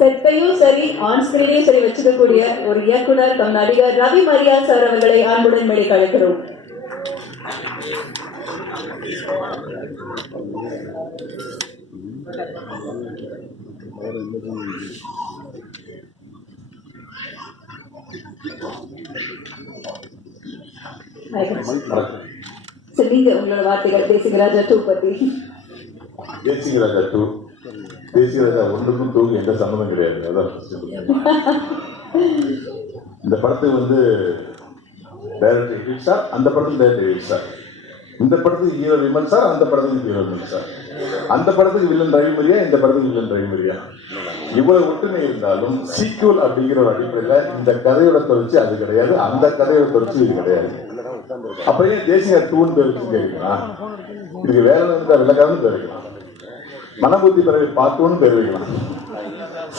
செட்டையும் சரி ஆன் ஸ்கிரீனையும் சரி வச்சுக்கக்கூடிய ஒரு இயக்குனர் கம் நடிகர் ரவி மரியா சார் அவர்களை அன்புடன் மேடைக்கு அழைக்கிறோம். நீங்க உங்களோட வார்த்தைகள் தேசிங்க ராஜா 2 பத்தி. தேசிங்க ராஜா 2 தேசிய ராஜா 1க்கும் 2க்கும் எந்த சம்பந்தம் கிடையாது. அதான் இந்த படத்துக்கு வந்து டைரக்டர் ஹிட் சார், அந்த படத்துக்கு டைரக்டர் ஹிட் சார், இந்த படத்துக்கு ஹீரோ விமல் சார், அந்த படத்துக்கு ஹீரோ விமல் சார், அந்த படத்துக்கு வில்லன் ரவி மரியா, இந்த படத்துக்கு வில்லன் ரவி மரியா. இவ்வளவு ஒற்றுமை இருந்தாலும் சீக்குவல் அப்படிங்கிற ஒரு அடிப்படையில் இந்த கதையோட தொடர்ச்சி அது கிடையாது, அந்த கதையோட தொடர்ச்சி இது கிடையாது. அப்படியே தேசிய 2ன்னு பேர் வச்சு கேட்கலாம், இதுக்கு வேற விளக்காதுன்னு பேர் வைக்கலாம், மனபுத்தி பிறகு பார்த்துன்னு பேர் வைக்கலாம்,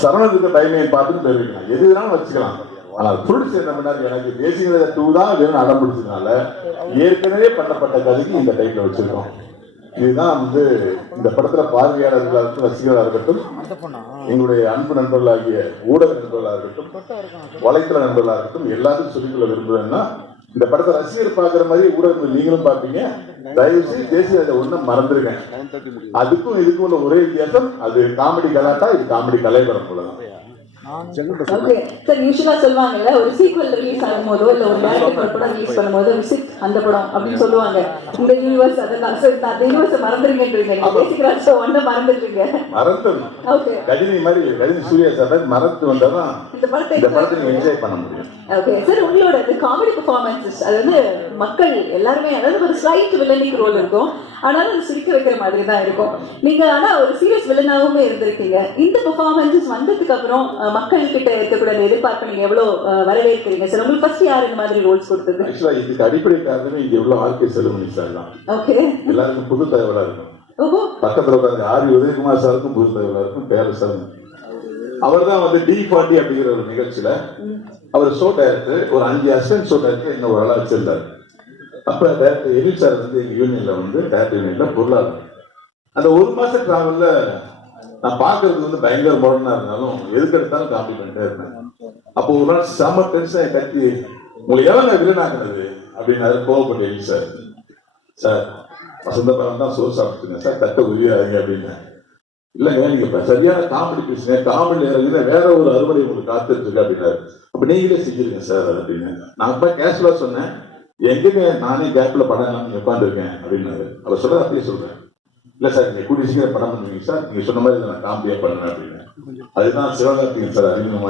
சரணத்துக்கு டைமையை பார்த்துன்னு பேர் வைக்கலாம், எது வேணாலும் வச்சுக்கலாம். ஆனால் புடிச்சு என்ன பண்ணாரு, எனக்கு தேசிய 2 தான் வேணும் அடம் பிடிச்சதுனால ஏற்கனவே பண்ணப்பட்ட கதைக்கு இந்த டைட்டில் வச்சிருக்கோம். இதுதான் வந்து இந்த படத்துல பார்வையாளர்களாக இருக்கட்டும், ரசிகர்களாக இருக்கட்டும், எங்களுடைய அன்பு நண்பர்களாகிய ஊடக நண்பர்களாக இருக்கட்டும், வலைத்தள நண்பர்களாக இருக்கட்டும், எல்லாத்தையும் சொல்லிக்கொள்ள விரும்புறேன்னா, இந்த படத்தை ரசிகர் பாக்குற மாதிரி ஊடகங்கள் நீங்களும் பார்ப்பீங்க. தயவு செய்து தேசிய ராஜா 1 மறந்துருக்கேன். அதுக்கும் இதுக்கும் உள்ள ஒரே வித்தியாசம், அது காமெடி கலாட்டா, இது காமெடி கலைவரம் போலதான். சொல்லுவாங்கல்ல, ஒரு சீக்வல் ரிலீஸ் ஆகும் போதோ இல்ல ஒரு டேரக்டர் படம் ரிலீஸ் பண்ணும்போது விசிட் அந்த படம் அப்படின்னு சொல்லுவாங்க. இந்த யூனிவர்ஸ் அதெல்லாம் அந்த யூனிவர்ஸ் மறந்துருங்கன்றீங்க, தேசிக ராஜா 1 மறந்துட்டீங்க. மறந்துடணும். கஜினி மாதிரி கஜினி சூர்யா சார் மறந்து வந்தாதான் இந்த படத்தை என்ஜாய் பண்ண முடியும். ஓகே சார், உங்களோட காமெடி பெர்ஃபார்மன்ஸஸ் அது வந்து மக்கள் எல்லாருமே, அதாவது ஒரு ஸ்லைட் வில்லனிக் ரோல் இருக்கும், ஆனாலும் அது சிரிக்க வைக்கிற மாதிரி தான் இருக்கும். நீங்க ஆனா ஒரு சீரியஸ் வில்லனாகவுமே இருந்திருக்கீங்க. இந்த பெர்ஃபார்மன்ஸஸ் வந்ததுக்கு அப்புறம் மக்கள் கிட்ட இருக்கக்கூடிய எதிர்பார்ப்பு நீங்க எவ்வளவு வரவேற்கிறீங்க சார்? உங்களுக்கு ஃபர்ஸ்ட் யார் இந்த மாதிரி ரோல்ஸ் கொடுத்தது? ஆக்சுவலா இதுக்கு அடிப்படை காரணமே இது எவ்வளவு ஆர்கே செல்வமணி சார் தான். ஓகே, எல்லாருக்கும் புது தகவலா இருக்கும். பக்கத்துல உட்காந்து ஆர் உதயகுமார் சாருக்கும் புது தகவலா இருக்கும். பேர சார் அவர் தான் வந்து D40 அப்படிங்கிற ஒரு நிகழ்ச்சியில அவர் ஷோ டைரக்டர், ஒரு 5 அசிஸ்டன்ட் ஷோ டைரக்டர் என்ன ஒரு ஆளா வச்சிருந்தாரு. அப்ப டைரக்டர் எழில் சார் வந்து எங்க யூனியன்ல வந்து டைரக்டர் யூனியன்ல பொருளாதாரம் அந்த 1 மாசம் டிராவல்ல நான் பாக்குறதுக்கு வந்து பயங்கர முரணா இருந்தாலும் எதுக்கு எடுத்தாலும் காப்பி பண்ணிட்டே இருப்பேன். அப்போ ஒரு நாள் செம்ம டென்ஷன் கட்டி, உங்களுக்கு எவ்வளவு வில்லனாக்குறது அப்படின்னு கோவப்பட்டு எழில் சார், சார் வசந்த படம் தான் சோறு சாப்பிட்டுங்க சார், தட்ட உதவியாதீங்க அப்படின்னு. இல்லைங்க, நீங்க சரியான காமெடி பேசுங்க, காமெடி இறங்குங்க, வேற ஒரு அறுவடை உங்களுக்கு காத்துட்டு இருக்கு அப்படின்னாரு. அப்ப நீங்களே செஞ்சிருங்க சார் அப்படின்னு. நான் இப்ப கேஷுவலா சொன்னேன், எங்கங்க நானே கேப்ல படம் நீங்க உட்காந்துருக்கேன் அப்படின்னாரு. அவர் சொல்ற அப்படியே சொல்றேன், இல்ல சார் நீங்க கூடிய சீக்கிரம் படம் பண்ணுவீங்க சார், நீங்க சொன்ன மாதிரி நான் காமெடியா பண்ணுவேன் அப்படின்னு. அதுதான் சிவகார்த்திகேயன் சார் அறிமுகமா